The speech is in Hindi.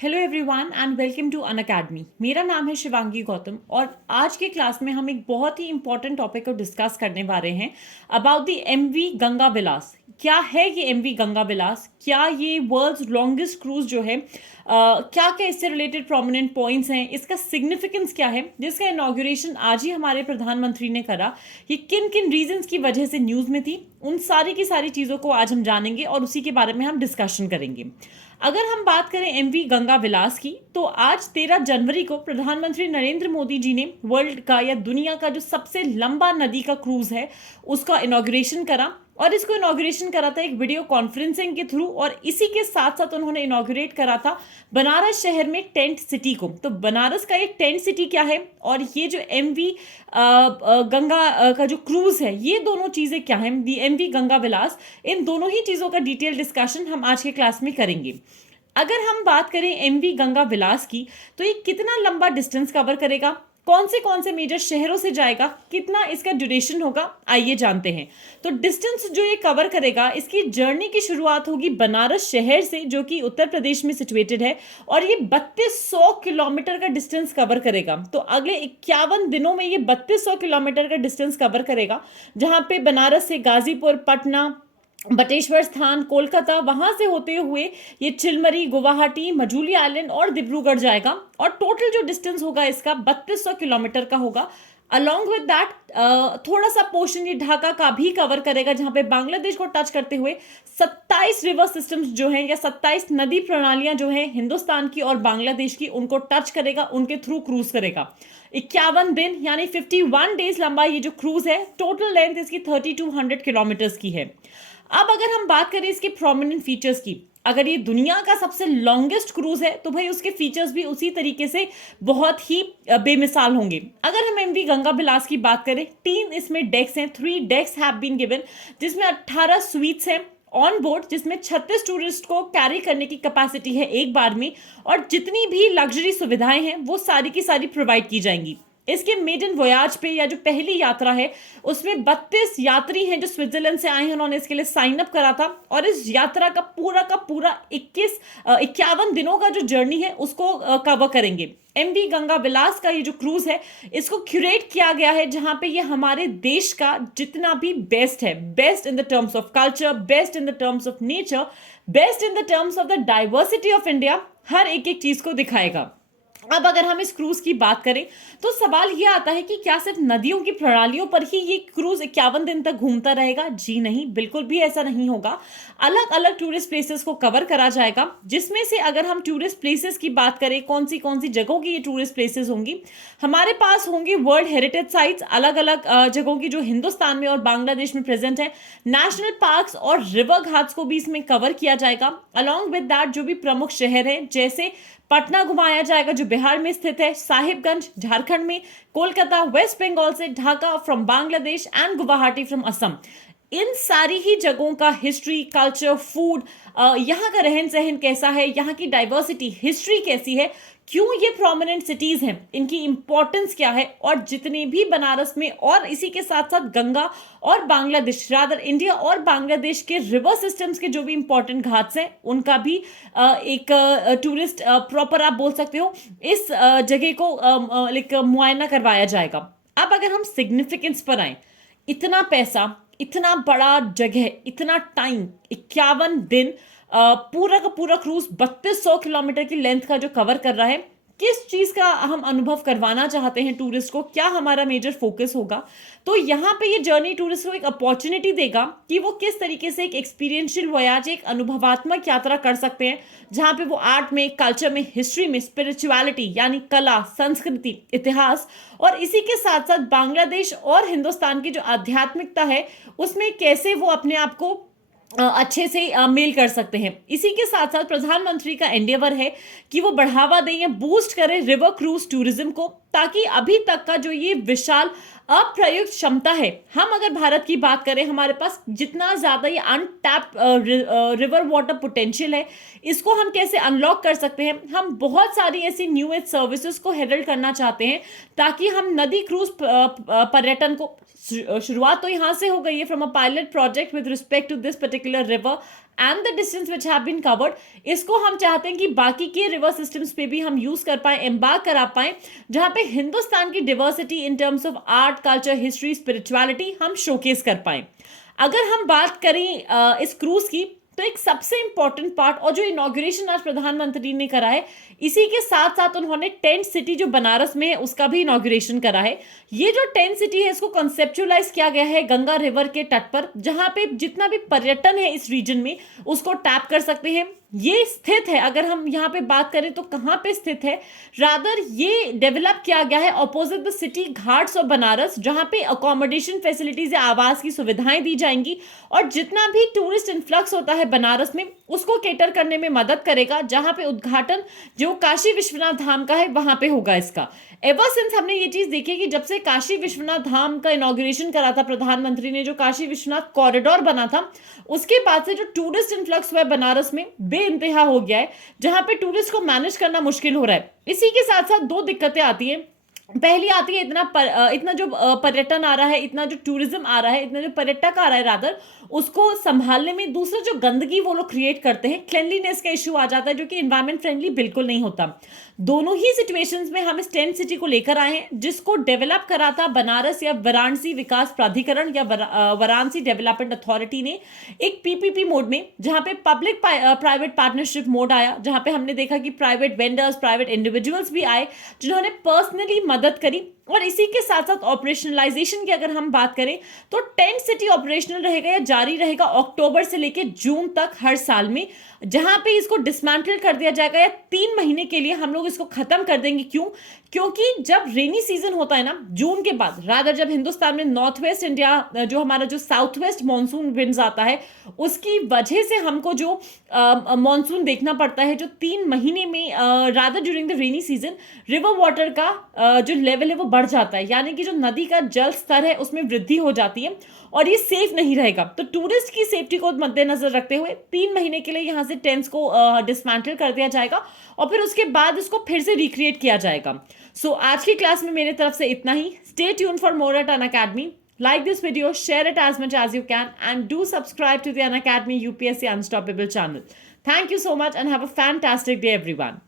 Hello everyone and welcome to Unacademy. मेरा नाम है शिवांगी गौतम और आज के क्लास में हम एक बहुत ही इंपॉर्टेंट टॉपिक को डिस्कस करने वाले हैं अबाउट द एमवी गंगा विलास। क्या है ये एमवी गंगा विलास? क्या ये वर्ल्ड्स लॉन्गेस्ट क्रूज जो है, क्या क्या इससे रिलेटेड प्रोमिनेंट पॉइंट्स हैं, इसका सिग्निफिकेंस क्या है, जिसका इनॉग्रेशन आज ही हमारे प्रधानमंत्री ने करा, ये किन किन रीजंस की वजह से न्यूज़ में थी, उन सारी की सारी चीज़ों को आज हम जानेंगे और उसी के बारे में हम डिस्कशन करेंगे। अगर हम बात करें एमवी गंगा विलास की, तो आज 13 जनवरी को प्रधानमंत्री नरेंद्र मोदी जी ने वर्ल्ड का या दुनिया का जो सबसे लंबा नदी का क्रूज है उसका इनॉग्रेशन करा। और इसको इनॉग्रेशन करा था एक वीडियो कॉन्फ्रेंसिंग के थ्रू, और इसी के साथ साथ उन्होंने इनॉग्रेट करा था बनारस शहर में टेंट सिटी को। तो बनारस का एक टेंट सिटी क्या है और ये जो एमवी गंगा का जो क्रूज है, ये दोनों चीजें क्या है, दी एमवी गंगा विलास, इन दोनों ही चीजों का डिटेल डिस्कशन हम आज के क्लास में करेंगे। अगर हम बात करें एमवी गंगा विलास की, तो ये कितना लंबा डिस्टेंस कवर करेगा, कौन से मेजर शहरों से जाएगा, कितना इसका ड्यूरेशन होगा, आइए जानते हैं। तो डिस्टेंस जो ये कवर करेगा, इसकी जर्नी की शुरुआत होगी बनारस शहर से, जो कि उत्तर प्रदेश में सिचुएटेड है, और ये 3200 किलोमीटर का डिस्टेंस कवर करेगा। तो अगले 51 दिनों में ये 3200 किलोमीटर का डिस्टेंस कवर करेगा, जहां पे बनारस से गाजीपुर, पटना, बटेश्वर स्थान, कोलकाता, वहां से होते हुए ये चिलमरी, गुवाहाटी, मजूली आइलैंड और डिब्रूगढ़ जाएगा। और टोटल जो डिस्टेंस होगा इसका 3200 किलोमीटर का होगा। अलॉन्ग विद दैट थोड़ा सा पोर्शन ये ढाका का भी कवर करेगा, जहां पे बांग्लादेश को टच करते हुए 27 रिवर सिस्टम्स जो हैं या 27 नदी प्रणालियां जो हैं हिंदुस्तान की और बांग्लादेश की, उनको टच करेगा, उनके थ्रू क्रूज करेगा। 51 दिन यानी 51 डेज लंबा ये जो क्रूज है, टोटल लेंथ इसकी 3200 किलोमीटर्स की है। अब अगर हम बात करें इसके प्रोमिनेंट फीचर्स की, अगर ये दुनिया का सबसे लॉन्गेस्ट क्रूज है तो भाई उसके फीचर्स भी उसी तरीके से बहुत ही बेमिसाल होंगे। अगर हम एमवी गंगा विलास की बात करें, 3 इसमें डेक्स हैं, 3 डेक्स हैव बीन गिवन, जिसमें 18 स्वीट्स हैं ऑन बोर्ड, जिसमें 36 टूरिस्ट को कैरी करने की कैपेसिटी है एक बार में, और जितनी भी लग्जरी सुविधाएं हैं वो सारी की सारी प्रोवाइड की जाएंगी। इसके मेडन वोयाज पे या जो पहली यात्रा है उसमें 32 यात्री हैं जो स्विट्जरलैंड से आए हैं, उन्होंने इसके लिए साइन अप करा था। और इस यात्रा का पूरा 51 दिनों का जो जर्नी है उसको कवर करेंगे। एमवी गंगा विलास का ये जो क्रूज है, इसको क्यूरेट किया गया है, जहां पे ये हमारे देश का जितना भी बेस्ट है, best in the terms of culture, best in the terms of nature, best in the terms of the diversity of India, हर एक चीज को दिखाएगा। अब अगर हम इस क्रूज की बात करें तो सवाल यह आता है कि क्या सिर्फ नदियों की प्रणालियों पर ही ये क्रूज 51 दिन तक घूमता रहेगा? जी नहीं, बिल्कुल भी ऐसा नहीं होगा। अलग अलग टूरिस्ट प्लेसेस को कवर करा जाएगा, जिसमें से अगर हम टूरिस्ट प्लेसेस की बात करें, कौन सी जगहों की ये टूरिस्ट प्लेसेस होंगी, हमारे पास होंगी वर्ल्ड हेरिटेज साइट्स, अलग अलग जगहों की जो हिंदुस्तान में और बांग्लादेश में प्रेजेंट है, नेशनल पार्क्स और रिवर घाट्स को भी इसमें कवर किया जाएगा। अलॉन्ग विद दैट जो भी प्रमुख शहर है, जैसे पटना घुमाया जाएगा जो बिहार में स्थित है, साहिबगंज झारखंड में, कोलकाता वेस्ट बंगाल से, Dhaka from Bangladesh and Guwahati from Assam. इन सारी ही जगहों का हिस्ट्री, कल्चर, फूड, यहाँ का रहन सहन कैसा है, यहाँ की डाइवर्सिटी, हिस्ट्री कैसी है, क्यों ये प्रोमिनेंट सिटीज हैं, इनकी इंपॉर्टेंस क्या है, और जितने भी बनारस में और इसी के साथ साथ गंगा और बांग्लादेश, रादर इंडिया और बांग्लादेश के रिवर सिस्टम्स के जो भी इंपॉर्टेंट घाट्स हैं, उनका भी एक टूरिस्ट प्रॉपर आप बोल सकते हो इस जगह को लाइक मुआयना करवाया जाएगा। अब अगर हम सिग्निफिकेंस पर आए, इतना पैसा, इतना बड़ा जगह, इतना टाइम, 51 दिन, पूरा का पूरा क्रूज 3200 किलोमीटर की लेंथ का जो कवर कर रहा है, किस चीज का हम अनुभव करवाना चाहते हैं टूरिस्ट को, क्या हमारा मेजर फोकस होगा? तो यहाँ पे ये जर्नी टूरिस्ट को एक अपॉर्चुनिटी देगा कि वो किस तरीके से एक एक्सपीरियंशियल वोयाज, एक अनुभवात्मक यात्रा कर सकते हैं, जहाँ पे वो आर्ट में, कल्चर में, हिस्ट्री में, स्पिरिचुअलिटी यानी कला, संस्कृति, इतिहास, और इसी के साथ साथ बांग्लादेश और हिंदुस्तान की जो आध्यात्मिकता है उसमें कैसे वो अपने आप को अच्छे से मेल कर सकते हैं। इसी के साथ साथ प्रधानमंत्री का एंडेवर है कि वो बढ़ावा दें या बूस्ट करें रिवर क्रूज टूरिज्म को, ताकि अभी तक का जो ये विशाल अप्रयुक्त क्षमता है, हम अगर भारत की बात करें, हमारे पास जितना ज्यादा ये अनटैप्ड रिवर वाटर पोटेंशियल है, इसको हम कैसे अनलॉक कर सकते हैं। हम बहुत सारी ऐसी न्यू एज सर्विसेज को हेरल्ड करना चाहते हैं, ताकि हम नदी क्रूज पर्यटन को, शुरुआत तो यहाँ से हो गई है from a pilot project with respect to this particular river and the distance which have been covered, इसको हम चाहते हैं कि बाकी के रिवर सिस्टम्स पे भी हम यूज कर पाए, एम्बार्क करा पाए, जहां पे हिंदुस्तान की diversity in terms of art, culture, history, spirituality हम शोकेस कर पाए। अगर हम बात करें इस क्रूज की, तो एक सबसे इंपॉर्टेंट पार्ट, और जो इनॉग्रेशन आज प्रधानमंत्री ने करा है, इसी के साथ साथ उन्होंने टेंट सिटी जो बनारस में है उसका भी इनॉग्रेशन करा है। ये जो टेंट सिटी है इसको कॉन्सेप्चुअलाइज किया गया है गंगा रिवर के तट पर, जहां पे जितना भी पर्यटन है इस रीजन में उसको टैप कर सकते हैं। ये स्थित है, अगर हम यहाँ पे बात करें तो कहाँ पे स्थित है, रादर ये डेवलप किया गया है opposite the city Ghats of Banaras, जहां पे अकोमोडेशन फैसिलिटीज या आवास की सुविधाएं दी जाएंगी, और जितना भी टूरिस्ट इन्फ्लक्स होता है बनारस में उसको केटर करने में मदद करेगा, जहां पे उद्घाटन जो काशी विश्वनाथ धाम का है वहां पे होगा इसका। एवर सिंस हमने ये चीज देखी कि जब से काशी विश्वनाथ धाम का इनॉग्रेशन करा था प्रधानमंत्री ने, जो काशी विश्वनाथ कॉरिडोर बना था, उसके बाद से जो टूरिस्ट इन्फ्लक्स हुआ है बनारस में बेइंतहा हो गया है, जहां पे टूरिस्ट को मैनेज करना मुश्किल हो रहा है। इसी के साथ साथ दो दिक्कतें आती हैं। पहली आती है इतना जो पर्यटन आ रहा है, इतना जो टूरिज्म आ रहा है, इतना जो पर्यटक आ रहा है रादर, उसको संभालने में। दूसरा, जो गंदगी वो लोग क्रिएट करते हैं, क्लेनलीनेस का इश्यू आ जाता है, जो कि एनवायरमेंट फ्रेंडली बिल्कुल नहीं होता। दोनों ही सिचुएशंस में हम इस टेंट सिटी को लेकर आए हैं, जिसको डेवलप करा था बनारस या वाराणसी विकास प्राधिकरण या वाराणसी डेवलपमेंट अथॉरिटी ने एक पीपीपी मोड में, जहां पे पब्लिक प्राइवेट पार्टनरशिप मोड आया, जहां पे हमने देखा कि प्राइवेट वेंडर्स, प्राइवेट इंडिविजुअल्स भी आए जिन्होंने पर्सनली मदद करी। और इसी के साथ साथ ऑपरेशनलाइजेशन की अगर हम बात करें तो टेंट सिटी ऑपरेशनल रहेगा या जारी रहेगा अक्टूबर से लेकर जून तक हर साल में, जहां पे इसको डिसमेंटल कर दिया जाएगा या 3 महीने के लिए हम लोग इसको खत्म कर देंगे। क्यों? क्योंकि जब रेनी सीजन होता है ना जून के बाद, रादर जब हिंदुस्तान में नॉर्थ वेस्ट इंडिया जो हमारा जो साउथ वेस्ट मानसून विंड्स आता है, उसकी वजह से हमको जो मानसून देखना पड़ता है, जो 3 महीने में rather during the rainy season river water का जो लेवल है वो बढ़ जाता है, यानी कि जो नदी का जल स्तर है उसमें वृद्धि हो जाती है, और ये सेफ नहीं रहेगा। तो टूरिस्ट की सेफ्टी को मद्देनजर रखते हुए 3 महीने के लिए यहाँ से टेंट्स को डिसमेंटल कर दिया जाएगा, और फिर उसके बाद इसको फिर से रिक्रिएट किया जाएगा। सो आज की क्लास में मेरे तरफ से इतना ही। Stay tune for more at Unacademy. Like this video, share it as much as you can, and do subscribe to the Unacademy UPSC Unstoppable channel. Thank you so much and have a fantastic day, everyone.